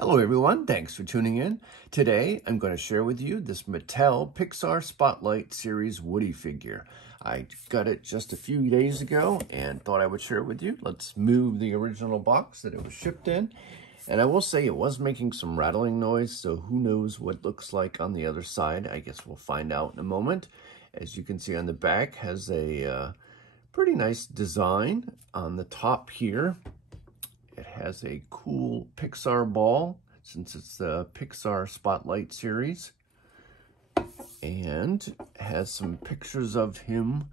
Hello everyone, thanks for tuning in. Today I'm going to share with you this Mattel Pixar Spotlight Series Woody figure. I got it just a few days ago and thought I would share it with you. Let's move the original box that it was shipped in. And I will say it was making some rattling noise, so who knows what it looks like on the other side. I guess we'll find out in a moment. As you can see on the back, has a pretty nice design on the top here. It has a cool Pixar ball, since it's the Pixar Spotlight series. And has some pictures of him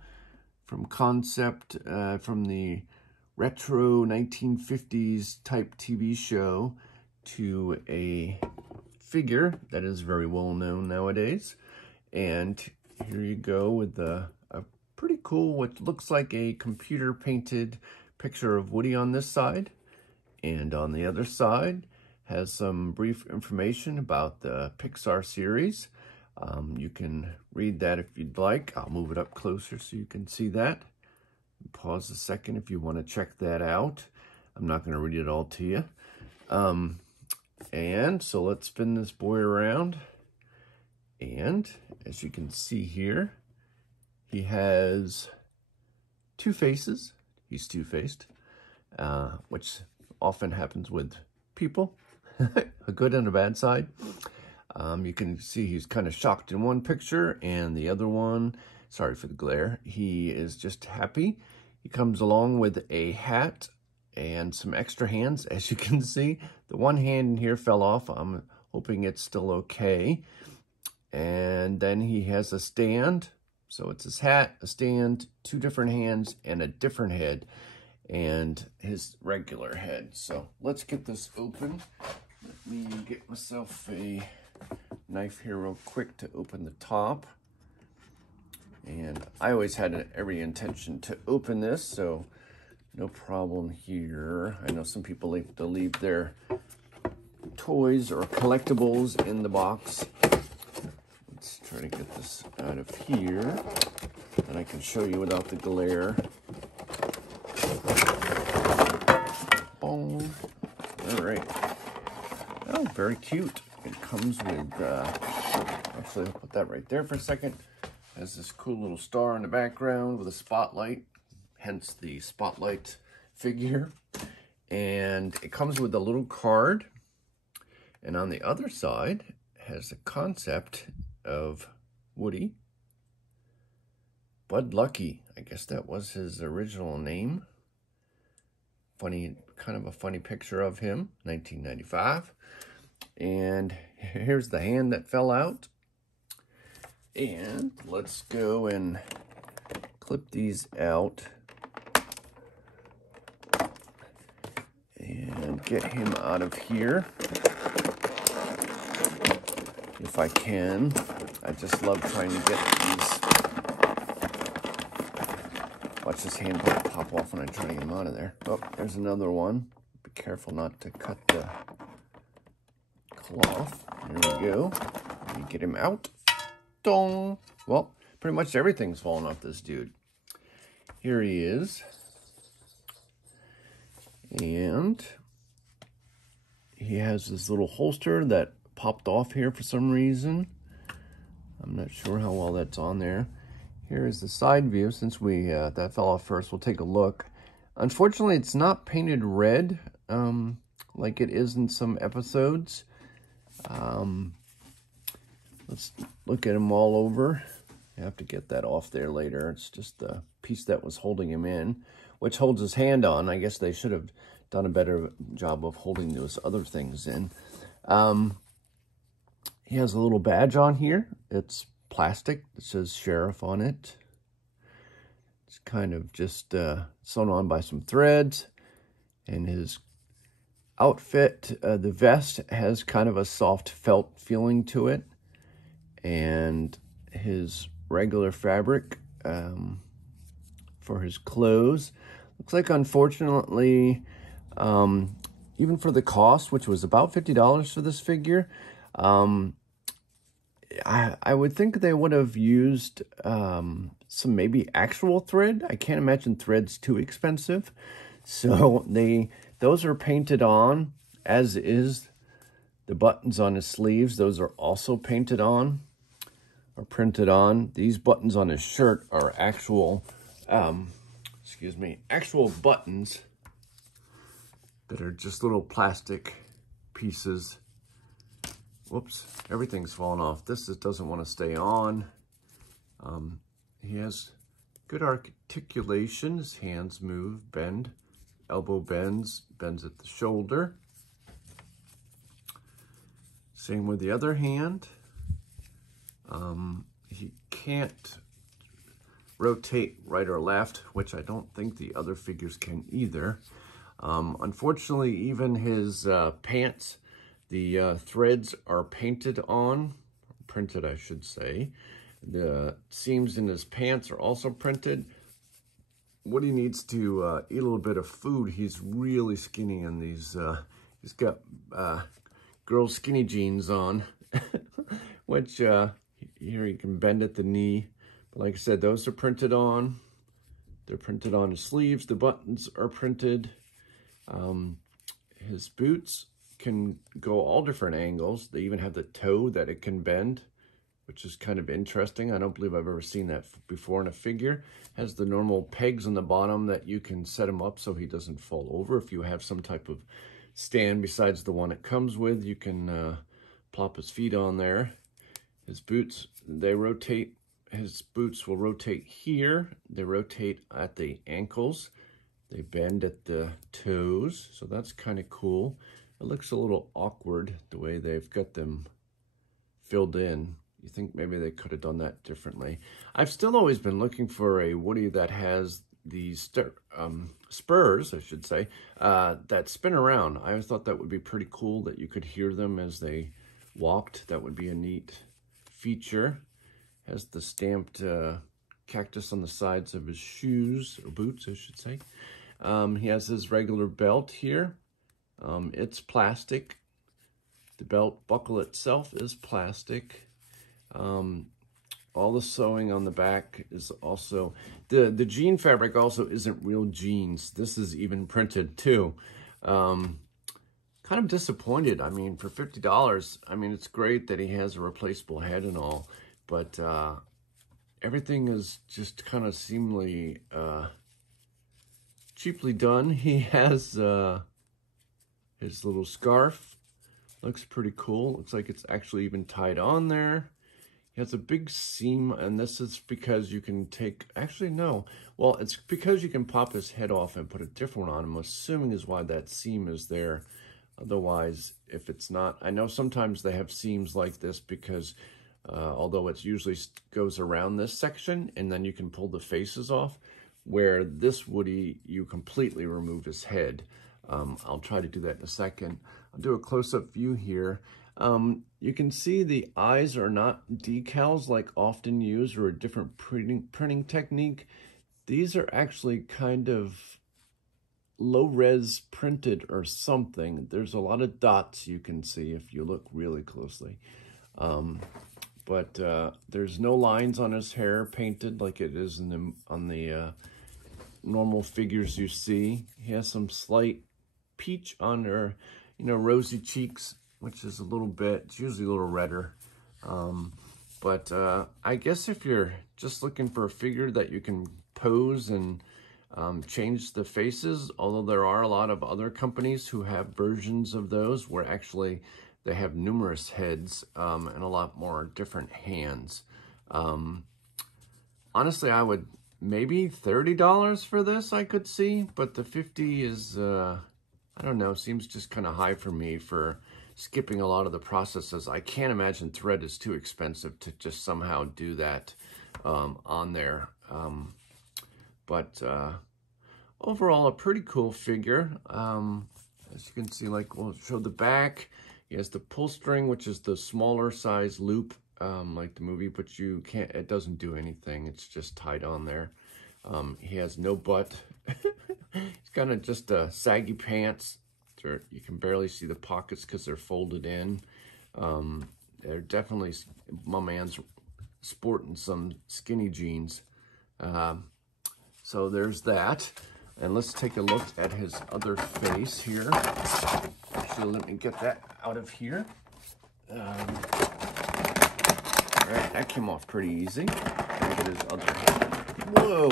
from concept from the retro 1950s type TV show to a figure that is very well known nowadays. And here you go with a pretty cool, what looks like a computer painted picture of Woody on this side. And on the other side has some brief information about the Pixar series. You can read that if you'd like. I'll move it up closer so you can see that. Pause a second if you want to check that out. I'm not going to read it all to you. And so let's spin this boy around. And as you can see here, he has two faces. He's two-faced, which often happens with people, a good and a bad side. You can see he's kind of shocked in one picture, and the other one, sorry for the glare, he is just happy. He comes along with a hat and some extra hands. As you can see, the one hand in here fell off. I'm hoping it's still okay. And then he has a stand. So it's his hat, a stand, two different hands, and a different head, and his regular head. So let's get this open. Let me get myself a knife here real quick to open the top. And I always had every intention to open this, so no problem here. I know some people like to leave their toys or collectibles in the box. Let's try to get this out of here, and I can show you without the glare. Boom. All right. Oh, very cute. It comes with, actually, I'll put that right there for a second. Has this cool little star in the background with a spotlight, hence the spotlight figure. And it comes with a little card. And on the other side has a concept of Woody. Bud Lucky, I guess that was his original name. Funny, kind of a funny picture of him, 1995. And here's the hand that fell out. And let's go and clip these out and get him out of here if I can. I just love trying to get these. Watch this hand pop off when I try to get him out of there. Oh, there's another one. Be careful not to cut the cloth. There we go. Let me get him out. Dong. Well, pretty much everything's falling off this dude. Here he is. And he has this little holster that popped off here for some reason. I'm not sure how well that's on there. Here is the side view. Since that fell off first, we'll take a look. Unfortunately, it's not painted red like it is in some episodes. Let's look at him all over. I have to get that off there later. It's just the piece that was holding him in, which holds his hand on. I guess they should have done a better job of holding those other things in. He has a little badge on here. It's plastic. It says Sheriff on it. It's kind of just sewn on by some threads. And his outfit, the vest, has kind of a soft felt feeling to it. And his regular fabric for his clothes. Looks like, unfortunately, even for the cost, which was about $50 for this figure, I would think they would have used some maybe actual thread. I can't imagine thread's too expensive. So those are painted on, as is The buttons on his sleeves, those are also painted on, or printed on. These buttons on his shirt are actual, actual buttons that are just little plastic pieces. Whoops, everything's falling off. This doesn't want to stay on. He has good articulation. His hands move, bend, elbow bends at the shoulder. Same with the other hand. He can't rotate right or left, which I don't think the other figures can either. Unfortunately, even his pants, the threads are printed, I should say. The seams in his pants are also printed. Woody needs to eat a little bit of food. He's really skinny in these. He's got girl skinny jeans on, which here he can bend at the knee. But like I said, those are printed on. They're printed on his sleeves. The buttons are printed. His boots can go all different angles. They even have the toe that it can bend, which is kind of interesting. I don't believe I've ever seen that before in a figure. Has the normal pegs on the bottom that you can set him up so he doesn't fall over. If you have some type of stand besides the one it comes with, you can plop his feet on there. His boots, they rotate. His boots will rotate here. They rotate at the ankles. They bend at the toes, so that's kind of cool. It looks a little awkward the way they've got them filled in. You think maybe they could have done that differently. I've still always been looking for a Woody that has these spurs, I should say, that spin around. I always thought that would be pretty cool, that you could hear them as they walked. That would be a neat feature. Has the stamped cactus on the sides of his shoes, or boots, I should say. He has his regular belt here. It's plastic. The belt buckle itself is plastic. All the sewing on the back is also, the jean fabric also isn't real jeans. This is even printed too. Kind of disappointed. I mean, for $50, I mean, it's great that he has a replaceable head and all, but everything is just kind of seemingly cheaply done. He has his little scarf. Looks pretty cool. Looks like it's actually even tied on there. He has a big seam, and this is because you can take, actually no. Well, it's because you can pop his head off and put a different one on. I'm assuming is why that seam is there. Otherwise, if it's not, I know sometimes they have seams like this because although it usually goes around this section and then you can pull the faces off, where this Woody, you completely remove his head. I'll try to do that in a second. I'll do a close-up view here. You can see the eyes are not decals like often used, or a different printing technique. These are actually kind of low-res printed or something. There's a lot of dots you can see if you look really closely. But there's no lines on his hair painted like it is on the normal figures you see. He has some slight peach on her, rosy cheeks, which is a little bit, it's usually a little redder. But I guess if you're just looking for a figure that you can pose and change the faces, although there are a lot of other companies who have versions of those where actually they have numerous heads and a lot more different hands. Honestly, I would maybe $30 for this, I could see, but the $50 is, I don't know, seems just kind of high for me for skipping a lot of the processes. I can't imagine thread is too expensive to just somehow do that on there. But overall, a pretty cool figure. As you can see, like, we'll show the back. He has the pull string, which is the smaller size loop, like the movie, but you can't, it doesn't do anything. It's just tied on there. He has no butt. He's kind of just saggy pants. You can barely see the pockets because they're folded in. They're definitely, my man's sporting some skinny jeans. So there's that. And let's take a look at his other face here. Actually, let me get that out of here. All right, that came off pretty easy. Look at his other head. Whoa!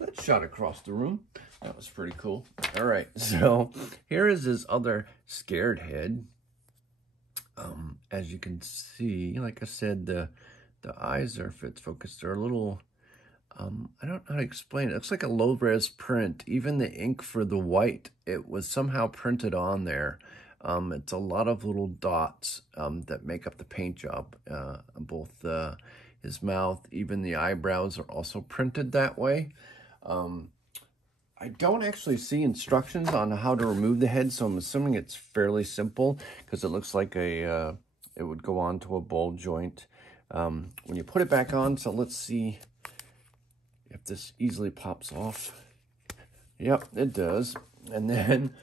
That shot across the room. That was pretty cool. All right, so here is his other scared head. As you can see, like I said, the eyes are, if it's focused, they're a little, I don't know how to explain it. It looks like a low-res print. Even the ink for the white, it was somehow printed on there. It's a lot of little dots that make up the paint job. Both his mouth, even the eyebrows are also printed that way. I don't actually see instructions on how to remove the head, so I'm assuming it's fairly simple because it looks like it would go onto a ball joint when you put it back on. So let's see if this easily pops off. Yep, it does. And then,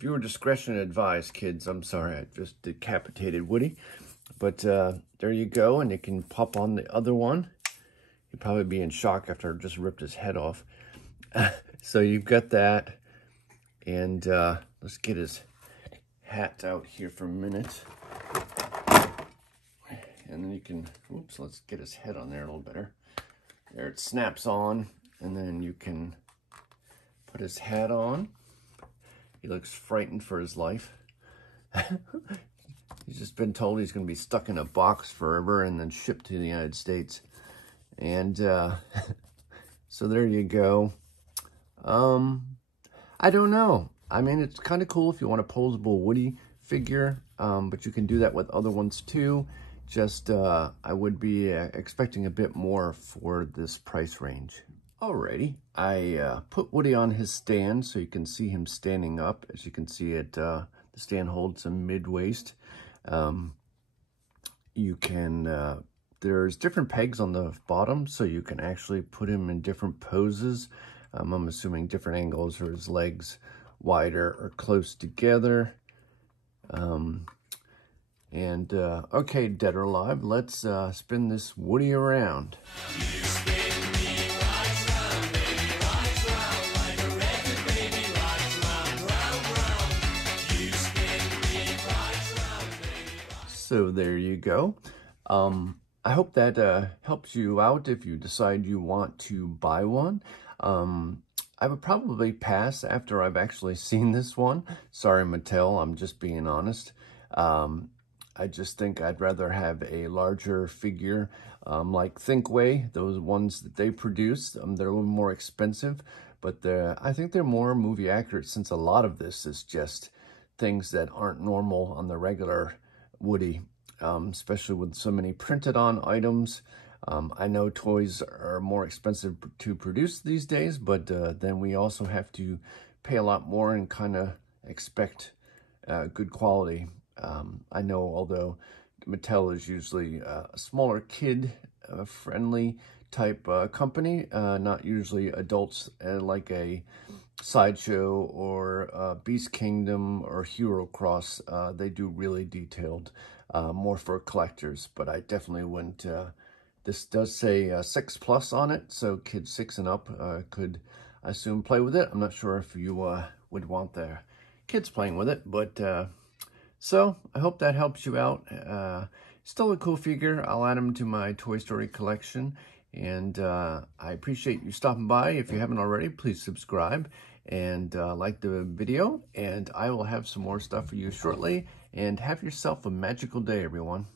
viewer discretion advised, kids. I'm sorry, I just decapitated Woody. But there you go, and it can pop on the other one. He'd probably be in shock after I just ripped his head off. So you've got that, and let's get his hat out here for a minute. And then you can, oops, let's get his head on there a little better. There, it snaps on, and then you can put his hat on. He looks frightened for his life. He's just been told he's going to be stuck in a box forever and then shipped to the United States. And so there you go. I don't know. I mean, it's kind of cool if you want a posable Woody figure, but you can do that with other ones too. Just, I would be expecting a bit more for this price range. Alrighty, I put Woody on his stand so you can see him standing up. As you can see, the stand holds a mid-waist. You can, there's different pegs on the bottom, so you can actually put him in different poses. I'm assuming different angles, or his legs wider or close together. Okay, dead or alive, let's spin this Woody around. So there you go. I hope that helps you out if you decide you want to buy one. I would probably pass after I've actually seen this one. Sorry, Mattel, I'm just being honest. I just think I'd rather have a larger figure like Thinkway, those ones that they produce. They're a little more expensive, but I think they're more movie accurate, since a lot of this is just things that aren't normal on the regular Woody, especially with so many printed on items. I know toys are more expensive to produce these days, but then we also have to pay a lot more and kind of expect good quality. I know, although Mattel is usually a smaller kid-friendly type company, not usually adults like a Sideshow or Beast Kingdom or Hero Cross. They do really detailed, more for collectors, but I definitely wouldn't. This does say 6+ on it, so kids 6 and up could, I assume, play with it. I'm not sure if you would want the kids playing with it, but so I hope that helps you out. Still a cool figure. I'll add him to my Toy Story collection, and I appreciate you stopping by. If you haven't already, please subscribe and like the video, and I will have some more stuff for you shortly. And have yourself a magical day, everyone.